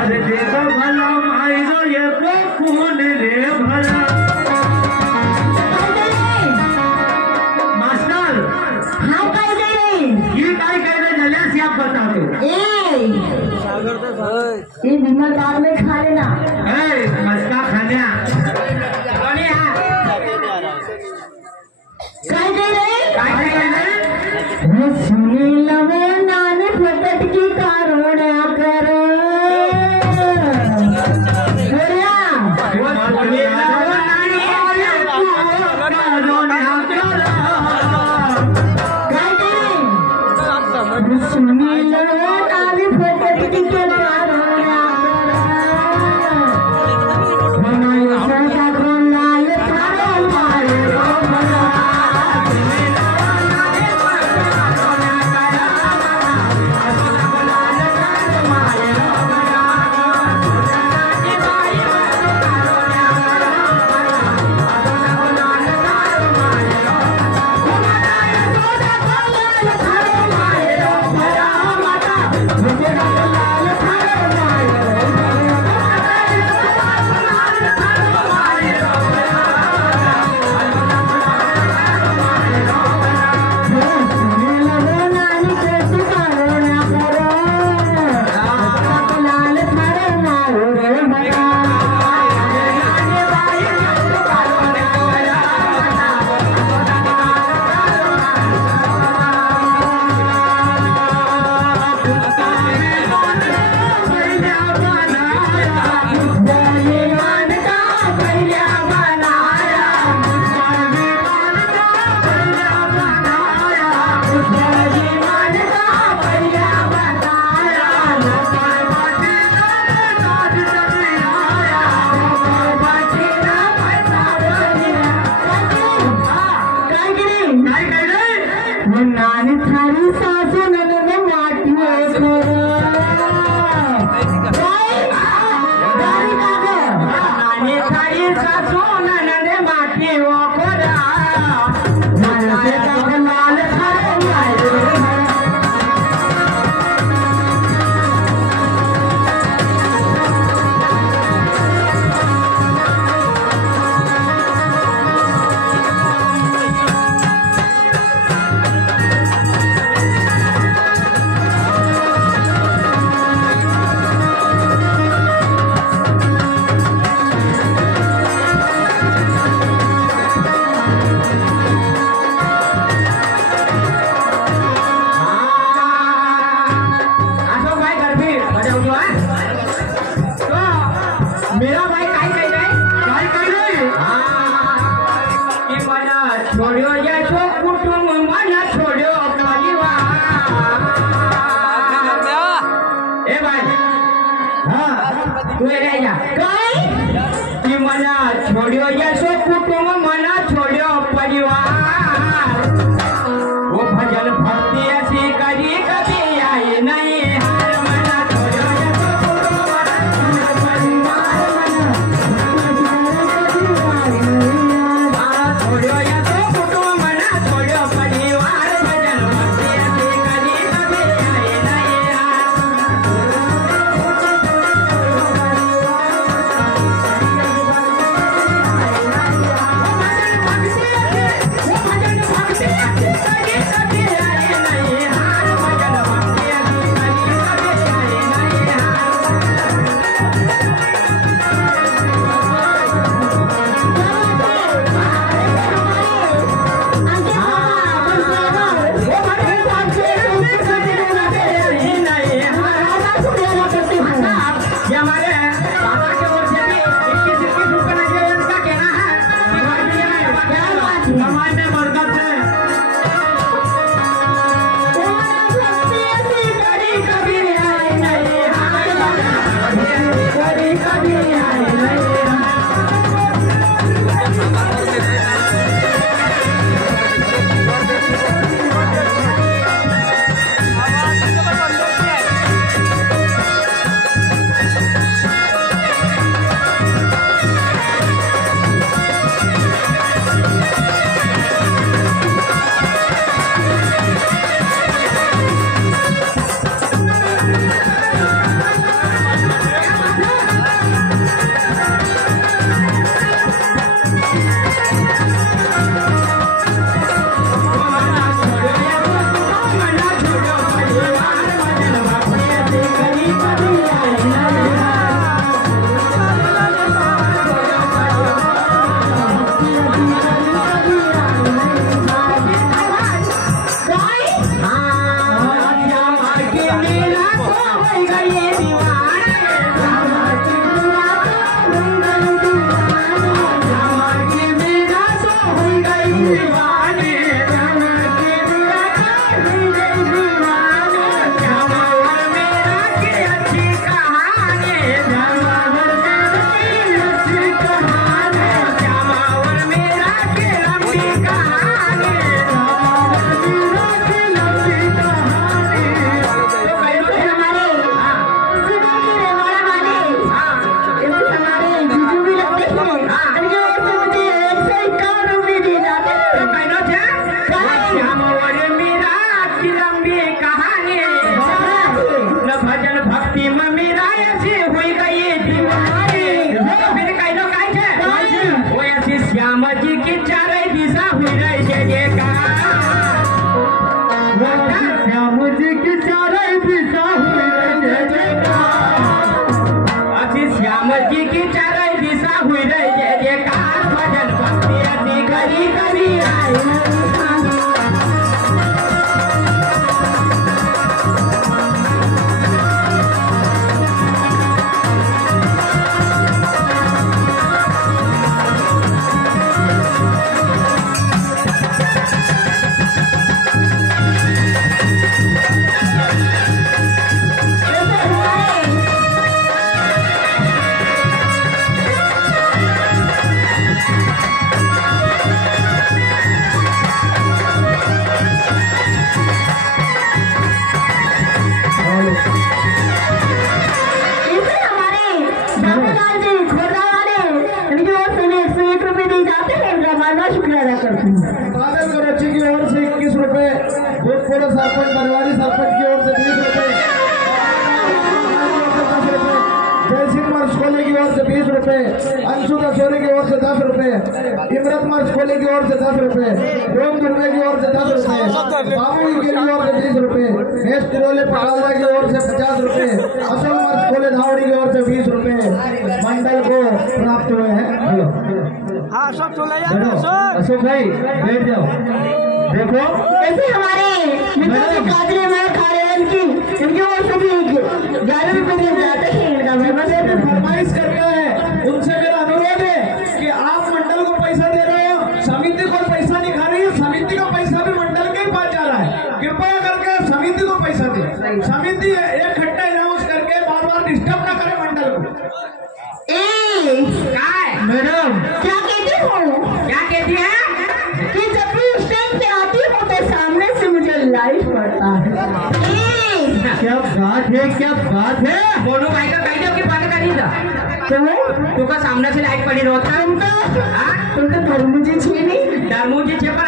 अरे देखो भला मायरो ये को कौन रे भला मास्टर हाँ काय करे ये काय कहने जल्या से आप बता दो ये विमल दाल में खा लेना मस्का खाने काय करे वो सुनी लवो नाने फटट की कारोड़ा करो सुनी लवो नाने फटट की कारोड़ा नानी थारी सासू ननद माटी करो नानी थारी सासू ननद माटी करा मनसे का लाल मेरा भाई काय छोड़ो या छो कुटुंब मना छोड़ो परिवार ए भाई हाँ तू रे जा काय कि मना छोड़ो या छो कुटुंब मना छोड़ो परिवार वो भजन भक्ति ऐसी करी कभी आई नहीं अदा करती हूँ। बादल कराची की ओर से 21 रुपए, भूतपूर्व सरपंच बनवारी सरपंच की ओर से 20 रुपए, जयसिंह मर्सकोले की ओर से 20 रुपए, अंशु दसोरे की ओर से 10 रुपए, इमरत मर्सकोले की ओर से 10 रुपए, रोम दुर्गे की ओर से 10 रुपए, बाबू की ओर से 20 रुपए, मेष तिरोले पटाला की ओर से 50 रुपए, अशोक मर्सकोले धावड़ी की ओर से 20 रुपए मंडल को प्राप्त हुए हैं। हेलो अशोक भाई बैठ जाओ। देखो ऐसे हमारे मित्र काजरे में खा रहे हैं इनकी ओर से भी 11 रुपए दिए जाते हैं। इनका फरमाइश करना है, उनसे मेरा अनुरोध है कि आप मंडल को पैसा दे रहे हो, समिति को पैसा नहीं खा रही है, समिति का पैसा भी मंडल के ही पास जा रहा है। कृपया करके समिति को पैसा दे। समिति एक खट्टा अनाउंस करके बार बार डिस्टर्ब ना करे मंडल को। मैडम क्या कहती हूँ? क्या कहती है कि जब भी स्टेज पे आती हूँ तो सामने से मुझे लाइट पड़ता है। क्या बात है, क्या बात है। बोलो भाई का कहीं होके बात करी था तुम्हें तू का सामने से लाइट पड़ी रहता तुम तो धर्म जी छीनी धर्मू जी छे पर